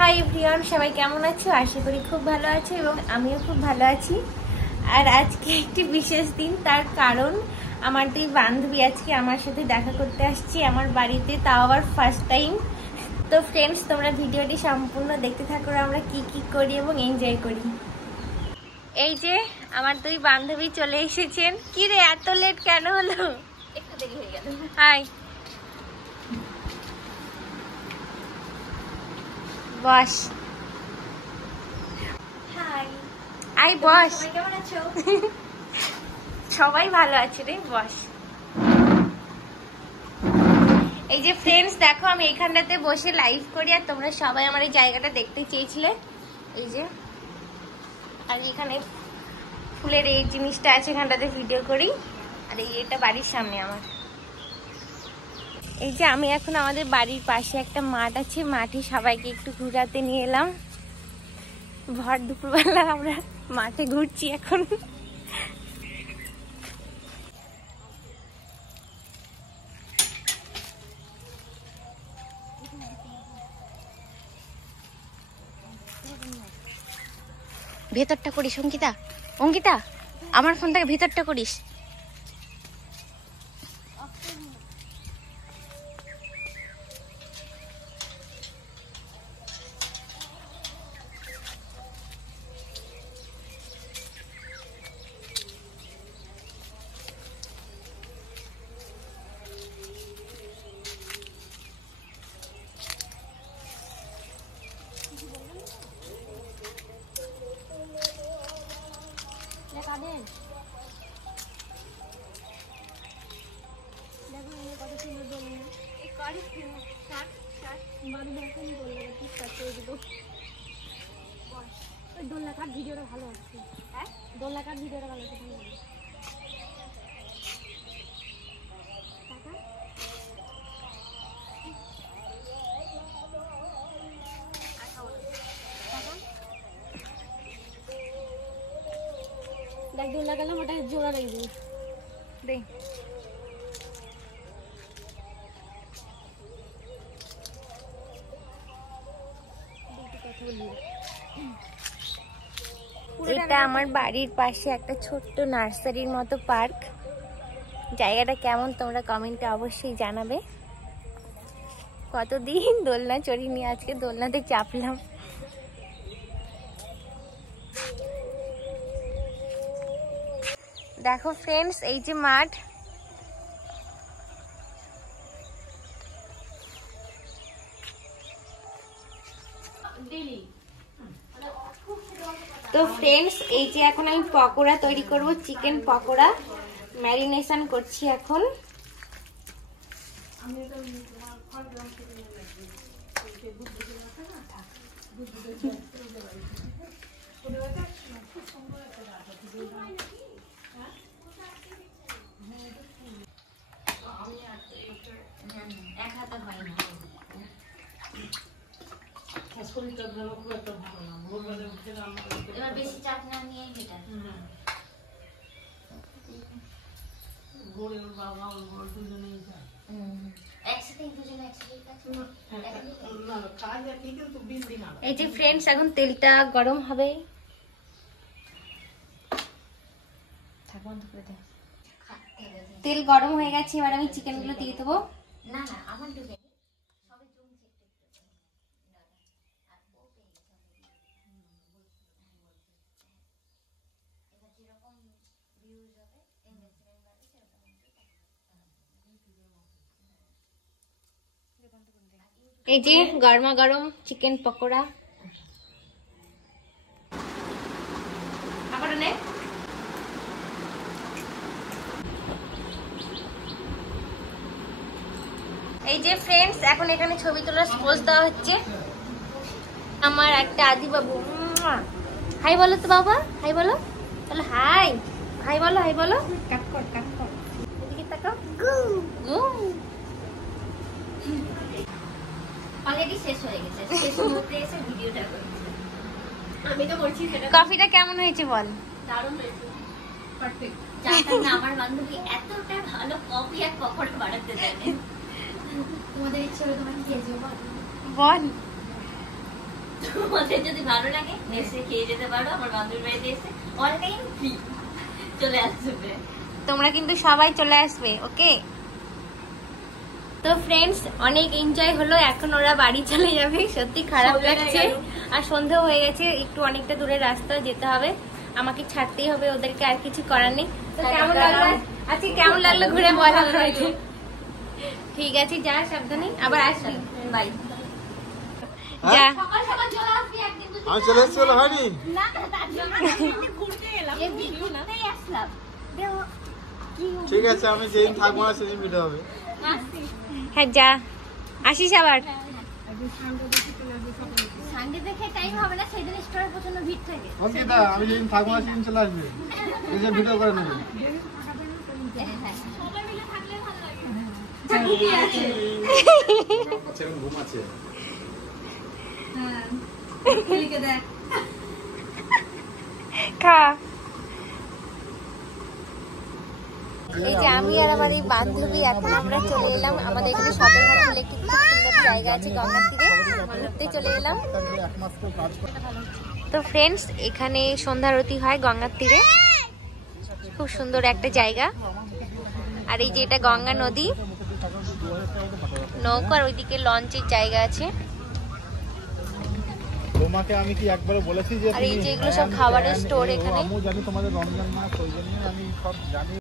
Hi everyone, সবাই কেমন আছো? আশা করি খুব ভালো আছো এবং আমিও খুব ভালো আছি। আর আজকে একটি বিশেষ দিন, তার কারণ আমার দুই বান্ধবী আজকে আমার সাথে দেখা করতে আসছে আমার বাড়িতে, তাও আবার ফার্স্ট টাইম। তো ফ্রেন্ডস, তোমরা ভিডিওটি সম্পূর্ণ দেখতে থাকো, আমরা কি কি করি এবং এনজয় করি। এই যে আমার দুই বান্ধবী চলে এসেছেন। কি রে, এত লেট কেন হলো? একটু দেরি হয়ে গেল। Hi, boss. হাই, আই বস। কেমন আছো? সবাই ভালো আছে রে, বস। এই যে ফ্রেন্ডস, দেখো আমি এখানটাতে বসে লাইভ করি আর তোমরা সবাই আমার এই জায়গাটা দেখতে চেয়েছিলে। এই যে, আর এখানে ফুলের এই জিনিসটা আছে, এখানটাতে ভিডিও করি। আর এটা বাড়ির সামনে আমার। এই যে আমি এখন আমাদের বাড়ির পাশে একটা মাঠ আছে, মাঠে সবাইকে একটু ঘুরাতে নিয়ে এলাম। ভর দুপুরবেলা আমরা মাঠে ঘুরছি এখন। ভেতরটা করিস অঙ্কিতা, অঙ্কিতা আমার ফোনটাকে ভেতরটা করিস। দোলনাকার ভিডিওটা ভালো আছে। হ্যাঁ, দোলনাকার ভিডিওটা ভালো আছে। দেখ, দোল লাগালাম, ওটা জোড়া লাগবে। দেখ, এটা আমার বাড়ির পাশে একটা ছোট্ট নার্সারির মতো পার্ক। জায়গাটা কেমন তোমরা কমেন্টে অবশ্যই জানাবে। কতদিন দোলনা চড়িনি, আজকে দোলনাতে চাপলাম। দেখো ফ্রেন্ডস, এই যে মাঠ। তো ফ্রেন্ডস, এই যে এখন আমি পকোড়া তৈরি করব, চিকেন পকোড়া ম্যারিনেশন করছি এখন। এবার বেশি চাপ না নিয়ে এটা এই যে ফ্রেন্ডস, এখন তেলটা গরম হবে। তেল গরম হয়ে গেছে, এবার আমি চিকেন গুলো দিয়ে দেবো। না না, আমার এই যে গরমা গরম চিকেন পকোড়া। এই যে ফ্রেন্ডস, এখন এখানে ছবি তোলার পোজ দেওয়া হচ্ছে। আমার একটা আদি বাবু, হাই বলো তো বাবা, হাই বলো, বলো হাই, হাই বলো, হাই বলো, কাট কর কাট কর, এদিকে তাকাও। অলরেডি শেষ হয়ে গেছে, শেষ মুহূর্তে এসে ভিডিওটা করছি। আমি তো করছি সেটা। কফিটা কেমন হয়েছে বল? দারুণ হয়েছে, পারফেক্ট। জানতাম না আমার বান্ধবী এতটা ভালো কফি আর পকোড়া বানাতে জানে। তোমাদের ইচ্ছে হলো তোমরা কি খেয়েছো বল? তোমাদের যদি ভালো লাগে এসে খেয়ে যেতে পারো আমার বান্ধবীর বাড়িতে এসে, অনলাইন ফ্রি চলে আসবে। তোমরা কিন্তু সবাই চলে আসবে, ওকে? তো ফ্রেন্ডস, অনেক এনজয় হলো, এখন ওরা বাড়ি চলে যাবে। সত্যি খারাপ লাগছে, আর সন্ধ্যা হয়ে গেছে, একটু অনেকটা দূরের রাস্তা যেতে হবে, আমাকে ছাড়তেই হবে ওদেরকে, আর কিছু করার নেই। তো কেমন লাগলো আজকে, কেমন লাগলো ঘুরে বলা হয়েছে? ঠিক আছে, যা সাবধানে, আবার আসবি, বাই। যা, সকাল সকাল চলে আসবি একদিন। আমি চলে এসেছি বলে হয়নি? না তার জন্য ঘুরতে এলাম, এমনি ঘুরতেই আসলাম। ঠিক আছে, আমি যেদিন থাকবো না সেদিন ভিডিও হবে। হ্যাঁ যা, আসিস আবার। সানডে দেখে টাইম হবে না, সেদিন স্টোরে প্রচন্ড ভিড় থাকে। অঙ্কিতা, আমি যেদিন থাকবো না সেদিন চলে আসবে, এসে ভিডিও করে নেবেন। সবাই মিলে থাকলে ভালো লাগে। ঘুম আছে। খা। এই যে আমি আর আমার এই বান্ধবী এখন আমরা চলে এলাম আমাদের এখানে সদরঘাট বলে একটি খুব সুন্দর জায়গা আছে গঙ্গার তীরে, ঘুরতে চলে এলাম। তো ফ্রেন্ডস, এখানে সন্ধ্যারতি হয় গঙ্গার তীরে, খুব সুন্দর একটা জায়গা। আর এই যে এটা গঙ্গা নদী, নৌকা, আর ওইদিকে লঞ্চের জায়গা আছে। তোমাকে আমি কি একবারে বলেছি যে আর এই যেগুলো সব খাবারের স্টোর এখানে। আমি জানি তোমাদের রমজান মাস, ওই জন্য আমি সব জানি।